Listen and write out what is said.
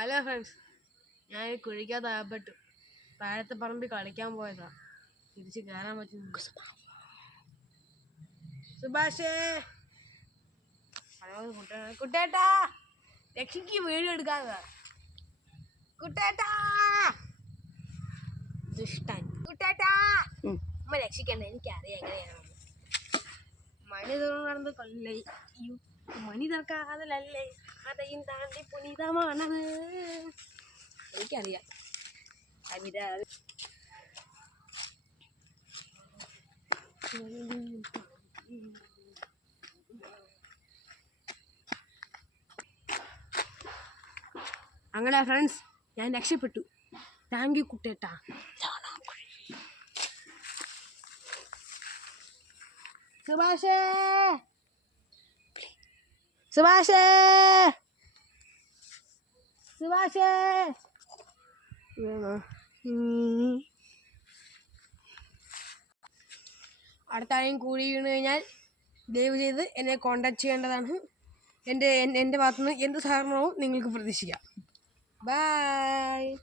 Hello friends ഞാൻ ഈ കുഴിക്കാത്ത അകപ്പെട്ടു. താഴത്തെ പറമ്പിൽ കളിക്കാൻ പോയതാ. തിരിച്ച് കയറാൻ പറ്റും. സുഭാഷേ. ഹലോ കുട്ടേ- കുട്ടേട്ടാ രക്ഷിക്ക് വീഡിയോ എടുക്കാതെ. കുട്ടേട്ടാ. ദുഷ്ടൻ. കുട്ടേട്ടാ. അമ്മ രക്ഷിക്കണ്ട എനിക്കറിയാം എങ്ങനെയാണ് മണി തുറന്നത് കൊല്ലേ അയ്യോ, മണി തുറക്കാതലല്ലേ അതയും താണ്ടി പുനിതമാണത് എനിക്കറിയാം. കവിത അങ്ങനെ ഫ്രണ്ട്സ് ഞാൻ രക്ഷപ്പെട്ടു. താങ്ക് യു കുട്ടേട്ടാ. സുഭാഷേ. സുഭാഷേ. സുഭാഷേ. വേണോ ഉം. അടുത്ത ആരെയും കൂടി വീണ് കഴിഞ്ഞാൽ ദയവ് ചെയ്ത് എന്നെ കോണ്ടാക്ട് ചെയ്യേണ്ടതാണ്. എന്റെ എന്റെ ഭാഗത്തുനിന്ന് എന്ത് സഹകരണവും നിങ്ങൾക്ക് പ്രതീക്ഷിക്കാം. ബൈ